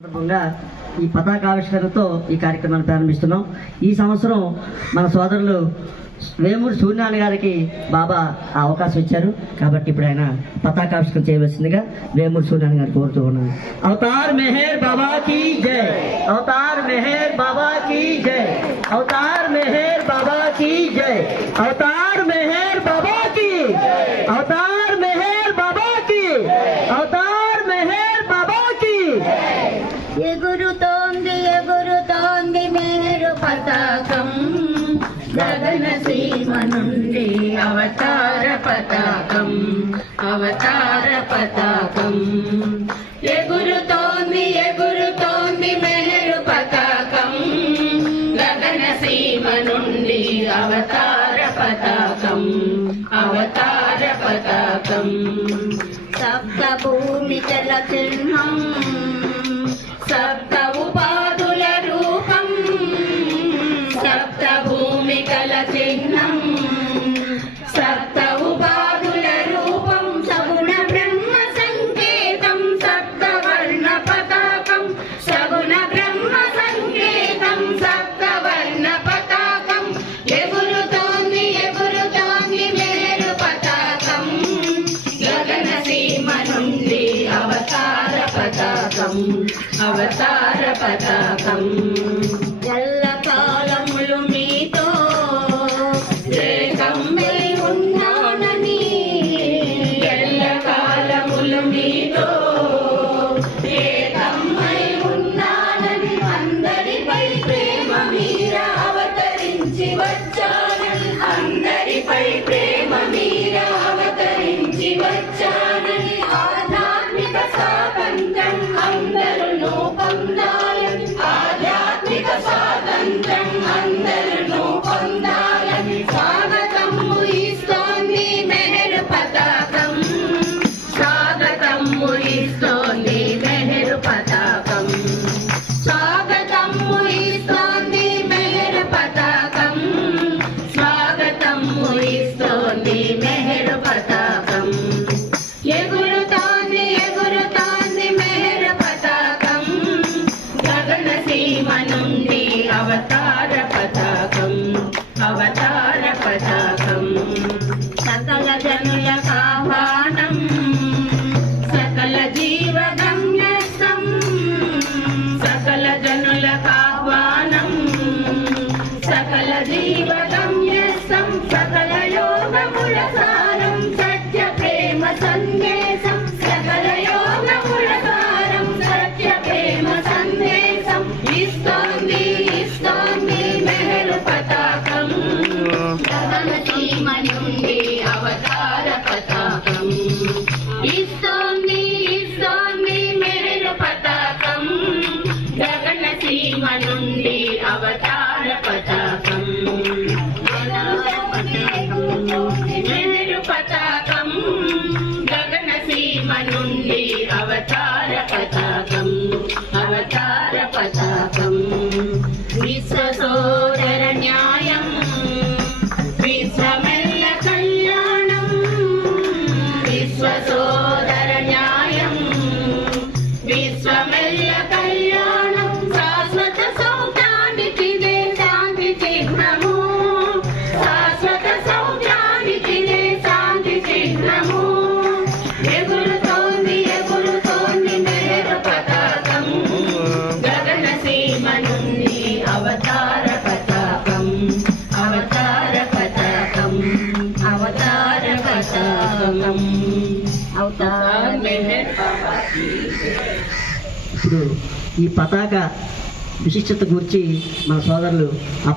సందర్భంగా ఈ పతాకావిష్కరణతో ఈ కార్యక్రమాన్ని ప్రారంభిస్తున్నాం. ఈ సంవత్సరం మన సోదరులు వేమూరి సూర్యనారాయణ గారికి బాబా ఆ అవకాశం ఇచ్చారు కాబట్టి ఇప్పుడు ఆయన పతాకావిష్కరణ చేయవలసిందిగా వేమూరి సూర్యనారాయణ గారు కోరుతూ ఉన్నాను. అవతార్ మెహర్ బాబా की जय, అవతార్ మెహర్ బాబా की जय, అవతార్ మెహర్ బాబా की जय, అవతార్ మెహర్ బాబా की, అవతార్ మెహర్ బాబా की, అవతార్ మెహర్ బాబా की. ఎగురుతోంది మేరు పతాకం, గగన సీమ నుండి అవతార పతాకం, అవతార పతాకం. ఎగురుతోంది మేరు పతాకం, గగన సీమ నుండి అవతార పతాకం, అవతార పతాకం. సప్త భూమికల చిహ్నం, సప్త ఉపాధుల రూపం, సప్త భూమికల చిహ్నం, సప్త ఉపాధుల రూపం. సగుణ బ్రహ్మ సంకేతం, సప్త వర్ణ పతాకం, సగుణ బ్రహ్మ సంకేతం, సప్త వర్ణ పతాకం. ఎగురుతోంది మేరు పతాకం, గగన సీమ నుండి అవతార పతాకం, అవతార పతాకం. ఎల్లకాలములు మీతో ఏకమై ఉన్నానని, ఎల్లకాలములు మీతో ఏకమై ఉన్నానని, అందరిపై ప్రేమ మీర అవతరించి వచ్చానని, అందరిపై ప్రేమ మీర అవతరించి వచ్చానని. ఆధ్యాత్మిక స్వాతంత్రం అందరూ పొందాలని, ఆధ్యాత్మిక స్వాతంత్రం అందరూ పొందాలని. స్వాగతము ఇస్తోంది మెహరు పతాకం, స్వాగతము ఇస్తోంది మెహరు పతాకం, స్వాగతము ఇస్తోంది మెహరు పతాకం, స్వాగతము ఇస్తోంది మెహరు పతాకం. ఎగురుతోంది మెహరు పతాకం, గగన సీమ నుండి అవతార పతాకం, అవతార పతాకం. సకల జనుల ఆహ్వానం, సకల జీవ గమ్యస్థం, సకల జనుల ఆహ్వానం, సకల జీవ గమ్యస్థం. సకల యోగముల సారం, సత్య ప్రేమ సందేశం, సకల యోగముల సారం, సత్య ప్రేమ సందేశం. ఇస్తోంది మెహరు పతాకం, గగన సీమ నుండి అవతార పతాకం. ఇస్తోంది మెహరు పతాకం, గగన సీమ నుండి అవతార పతాకం, మెహరు పతాకం, గగన సీమ నుండి అవతార పతాకం, అవతార పతాకం. విశ్వ సోదర న్యాయం, విశ్వమెల్ల కళ్యాణం, విశ్వ సోదర న్యాయం, విశ్వమెల్ల కళ్యాణం. శాశ్వత సౌఖ్యానికి శాంతి చిహ్నము, శాశ్వత సౌఖ్యానికి శాంతి చిహ్నము. ఎగురుతోంది మెహరు పతాకం, గగన సీమ నుండి అవతార పతాకం, అవతార పతాకం, అవతార పతాకం. అవతార్ మెహర్ బాబా की जय. ఇప్పుడు ఈ పతాక విశిష్టత గురించి మన సోదరులు అప్ప